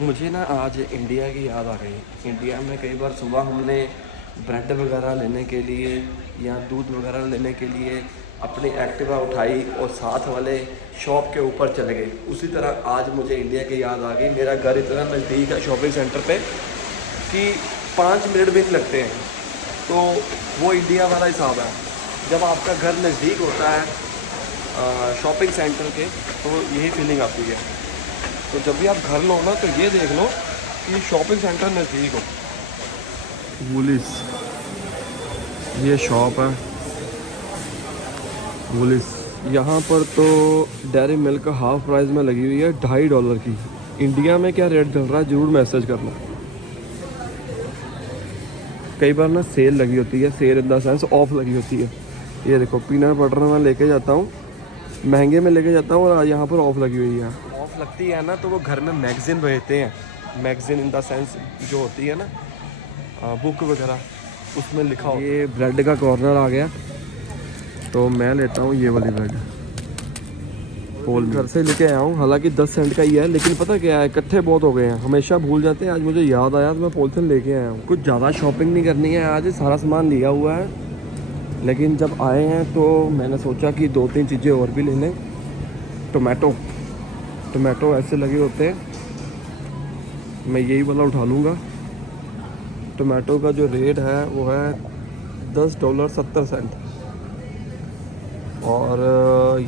मुझे ना आज इंडिया की याद आ गई। इंडिया में कई बार सुबह हमने ब्रेड वगैरह लेने के लिए या दूध वगैरह लेने के लिए अपनी एक्टिवा उठाई और साथ वाले शॉप के ऊपर चले गए। उसी तरह आज मुझे इंडिया की याद आ गई। मेरा घर इतना नज़दीक है शॉपिंग सेंटर पे कि 5 मिनट भी नहीं लगते हैं। तो वो इंडिया वाला हिसाब है। जब आपका घर नज़दीक होता है शॉपिंग सेंटर के तो यही फीलिंग आती है। तो जब भी आप घर लो ना तो ये देख लो कि शॉपिंग सेंटर नज़दीक हो। वुलिस ये शॉप है वुलिस। यहाँ पर तो डेयरी मिल्क हाफ प्राइस में लगी हुई है $2.5 की। इंडिया में क्या रेट चल रहा है ज़रूर मैसेज करना। कई बार ना सेल लगी होती है, sale in the sense of लगी होती है। ये देखो पीनट बटर मैं लेके जाता हूँ, महंगे में लेके जाता हूँ और यहाँ पर ऑफ लगी हुई है। ऑफ लगती है ना तो वो घर में मैगज़ीन भेजते हैं। मैगज़ीन इन द सेंस जो होती है ना बुक वगैरह, उसमें लिखा होता है। ये ब्रेड का कॉर्नर आ गया तो मैं लेता हूँ ये वाली ब्रेड। पोल घर से लेके आया हूँ, हालांकि 10 सेंट का ही है, लेकिन पता क्या है इकट्ठे बहुत हो गए हैं, हमेशा भूल जाते हैं। आज मुझे याद आया तो मैं पॉलिथीन लेके आया हूँ। कुछ ज़्यादा शॉपिंग नहीं करनी है आज, सारा सामान लिया हुआ है। लेकिन जब आए हैं तो मैंने सोचा कि 2-3 चीज़ें और भी ले लें। टोमेटो ऐसे लगे होते हैं, मैं यही वाला उठा लूँगा। टोमेटो का जो रेट है वो है $10.70। और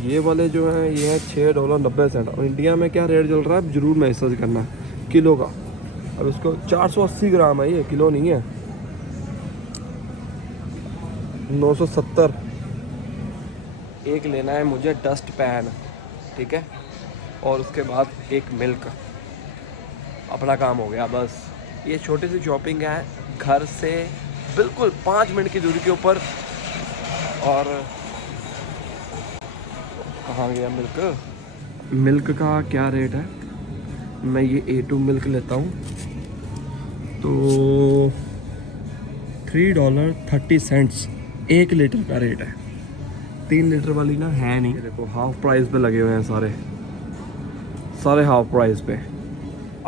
ये वाले जो हैं ये है $6.90। और इंडिया में क्या रेट चल रहा है ज़रूर मैसेज करना किलो का। अब इसको 480 ग्राम है, ये किलो नहीं है। 970। एक लेना है मुझे डस्ट पैन, ठीक है, और उसके बाद एक मिल्क। अपना काम हो गया बस। ये छोटी सी शॉपिंग है घर से बिल्कुल 5 मिनट की दूरी के ऊपर। और कहाँ गया मिल्क का क्या रेट है। मैं ये A2 मिल्क लेता हूँ तो $3.30 1 लीटर का रेट है। 3 लीटर वाली ना है नहीं। देखो हाफ प्राइस पे लगे हुए हैं सारे हाफ प्राइस पे।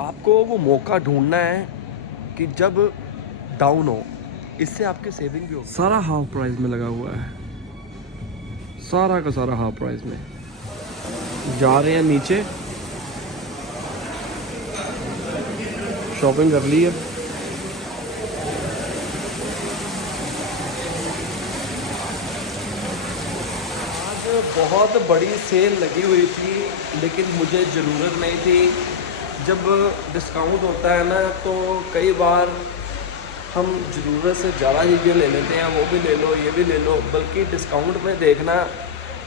आपको वो मौका ढूंढना है कि जब डाउन हो, इससे आपकी सेविंग भी हो। सारा हाफ प्राइस में लगा हुआ है, सारा का सारा हाफ प्राइस में। जा रहे हैं नीचे, शॉपिंग कर ली है। आज बहुत बड़ी सेल लगी हुई थी लेकिन मुझे ज़रूरत नहीं थी। जब डिस्काउंट होता है ना तो कई बार हम ज़रूरत से ज़्यादा चीज़ें ले लेते हैं, वो भी ले लो ये भी ले लो। बल्कि डिस्काउंट में देखना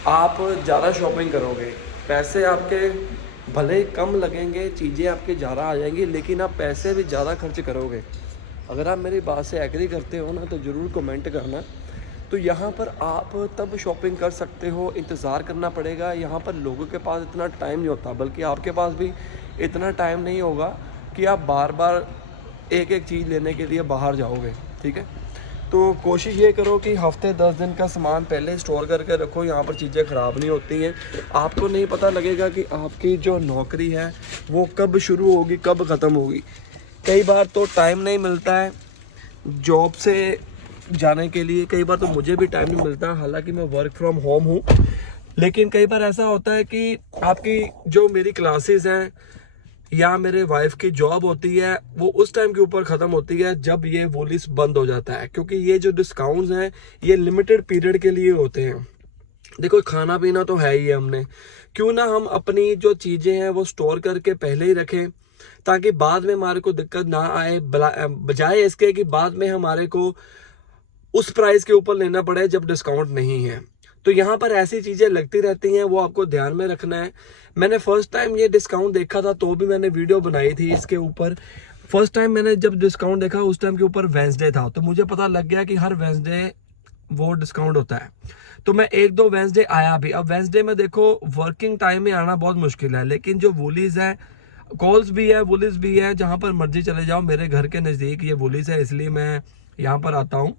आप ज़्यादा शॉपिंग करोगे, पैसे आपके भले ही कम लगेंगे, चीज़ें आपकी ज़्यादा आ जाएंगी, लेकिन आप पैसे भी ज़्यादा खर्च करोगे। अगर आप मेरी बात से एग्री करते हो ना तो ज़रूर कमेंट करना। तो यहाँ पर आप तब शॉपिंग कर सकते हो, इंतज़ार करना पड़ेगा। यहाँ पर लोगों के पास इतना टाइम नहीं होता, बल्कि आपके पास भी इतना टाइम नहीं होगा कि आप बार बार एक एक चीज़ लेने के लिए बाहर जाओगे, ठीक है। तो कोशिश ये करो कि हफ्ते 10 दिन का सामान पहले स्टोर करके रखो। यहाँ पर चीज़ें ख़राब नहीं होती हैं। आपको नहीं पता लगेगा कि आपकी जो नौकरी है वो कब शुरू होगी कब ख़त्म होगी। कई बार तो टाइम नहीं मिलता है जॉब से जाने के लिए, कई बार तो मुझे भी टाइम नहीं मिलता, हालांकि मैं वर्क फ्रॉम होम हूँ। लेकिन कई बार ऐसा होता है कि आपकी जो मेरी क्लासेस हैं या मेरे वाइफ की जॉब होती है वो उस टाइम के ऊपर ख़त्म होती है जब ये वुलिस बंद हो जाता है। क्योंकि ये जो डिस्काउंट्स हैं ये लिमिटेड पीरियड के लिए होते हैं। देखो खाना पीना तो है ही है, हमने क्यों ना हम अपनी जो चीज़ें हैं वो स्टोर करके पहले ही रखें, ताकि बाद में हमारे को दिक्कत ना आए, बजाय इसके कि बाद में हमारे को उस प्राइस के ऊपर लेना पड़े जब डिस्काउंट नहीं है। तो यहाँ पर ऐसी चीज़ें लगती रहती हैं, वो आपको ध्यान में रखना है। मैंने फर्स्ट टाइम ये डिस्काउंट देखा था तो भी मैंने वीडियो बनाई थी इसके ऊपर। फर्स्ट टाइम मैंने जब डिस्काउंट देखा उस टाइम के ऊपर वेंसडे था, तो मुझे पता लग गया कि हर वेंसडे वो डिस्काउंट होता है। तो मैं 1-2 वेंसडे आया भी। अब वेंसडे में देखो वर्किंग टाइम में आना बहुत मुश्किल है, लेकिन जो वुलीज है, कॉल्स भी है, वुलीज भी है, जहाँ पर मर्जी चले जाओ। मेरे घर के नज़दीक ये वुलीज है इसलिए मैं यहाँ पर आता हूँ।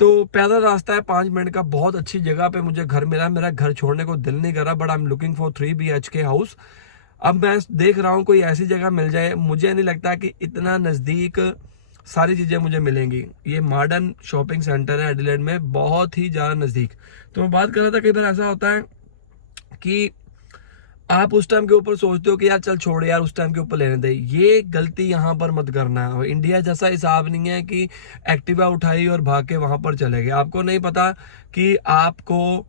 तो पैदल रास्ता है 5 मिनट का, बहुत अच्छी जगह पे मुझे घर मिला। मेरा घर छोड़ने को दिल नहीं कर रहा, but I am looking for 3 BHK house. अब मैं देख रहा हूँ कोई ऐसी जगह मिल जाए, मुझे नहीं लगता कि इतना नज़दीक सारी चीज़ें मुझे मिलेंगी। ये मॉडर्न शॉपिंग सेंटर है एडिलेड में, बहुत ही ज़्यादा नज़दीक। तो मैं बात कर रहा था, कई बार ऐसा होता है कि आप उस टाइम के ऊपर सोचते हो कि यार चल छोड़ यार, उस टाइम के ऊपर लेने दे। ये गलती यहाँ पर मत करना है। इंडिया जैसा हिसाब नहीं है कि एक्टिवा उठाई और भाग के वहाँ पर चले गए। आपको नहीं पता कि आपको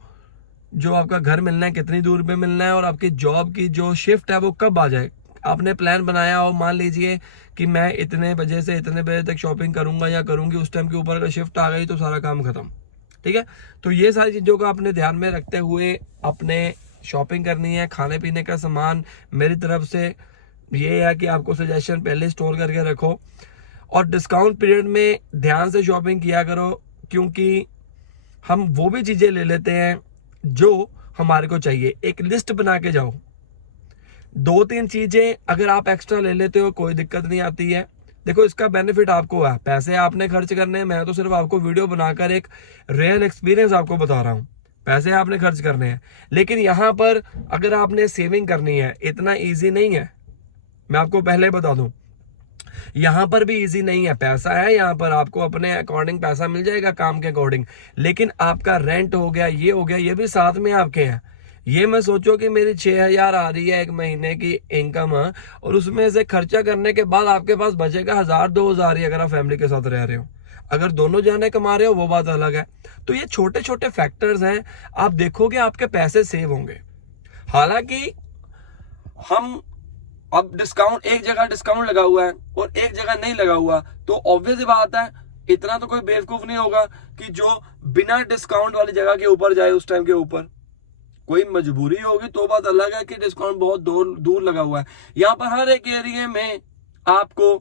जो आपका घर मिलना है कितनी दूर पे मिलना है, और आपकी जॉब की जो शिफ्ट है वो कब आ जाए। आपने प्लान बनाया और मान लीजिए कि मैं इतने बजे से इतने बजे तक शॉपिंग करूंगा या करूंगी, उस टाइम के ऊपर अगर शिफ्ट आ गई तो सारा काम खत्म। ठीक है, तो ये सारी चीज़ों को आपने ध्यान में रखते हुए अपने शॉपिंग करनी है। खाने पीने का सामान मेरी तरफ से ये है कि आपको सजेशन पहले स्टोर करके रखो, और डिस्काउंट पीरियड में ध्यान से शॉपिंग किया करो, क्योंकि हम वो भी चीज़ें ले लेते हैं जो हमारे को चाहिए। एक लिस्ट बना के जाओ, 2-3 चीज़ें अगर आप एक्स्ट्रा ले लेते हो कोई दिक्कत नहीं आती है। देखो इसका बेनिफिट आपको है, पैसे आपने खर्च करने हैं। मैं तो सिर्फ आपको वीडियो बनाकर एक रियल एक्सपीरियंस आपको बता रहा हूँ। पैसे आपने खर्च करने हैं, लेकिन यहाँ पर अगर आपने सेविंग करनी है, इतना ईजी नहीं है। मैं आपको पहले बता दूं, यहाँ पर भी इजी नहीं है। पैसा है यहाँ पर, आपको अपने अकॉर्डिंग पैसा मिल जाएगा, काम के अकॉर्डिंग। लेकिन आपका रेंट हो गया, ये हो गया, ये भी साथ में आपके हैं। ये मैं सोचो कि मेरी 6,000 आ रही है एक महीने की इनकम, और उसमें से खर्चा करने के बाद आपके पास बचेगा 1,000-2,000 ही, अगर आप फैमिली के साथ रह रहे हो। अगर दोनों जाने कमा रहे हो वो बात अलग है। तो ये छोटे छोटे फैक्टर्स हैं, आप देखोगे आपके पैसे सेव होंगे। हालांकि हम अब डिस्काउंट, एक जगह डिस्काउंट लगा हुआ है और एक जगह नहीं लगा हुआ, तो ऑब्वियस बात है इतना तो कोई बेवकूफ नहीं होगा कि जो बिना डिस्काउंट वाली जगह के ऊपर जाए उस टाइम के ऊपर। कोई मजबूरी होगी तो बात अलग है कि डिस्काउंट बहुत दूर दूर लगा हुआ है। यहाँ पर हर एक एरिया में आपको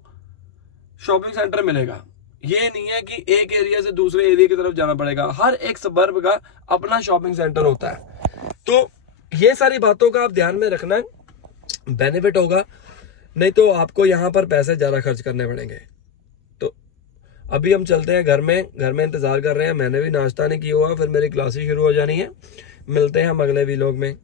शॉपिंग सेंटर मिलेगा। ये नहीं है कि एक एरिया से दूसरे एरिया की तरफ जाना पड़ेगा। हर एक सबर्ब का अपना शॉपिंग सेंटर होता है। तो ये सारी बातों का आप ध्यान में रखना, बेनिफिट होगा। नहीं तो आपको यहाँ पर पैसे ज्यादा खर्च करने पड़ेंगे। तो अभी हम चलते हैं घर में इंतजार कर रहे हैं। मैंने भी नाश्ता नहीं किया हुआ, फिर मेरी क्लासेस शुरू हो जानी है। मिलते हैं हम अगले व्लॉग में।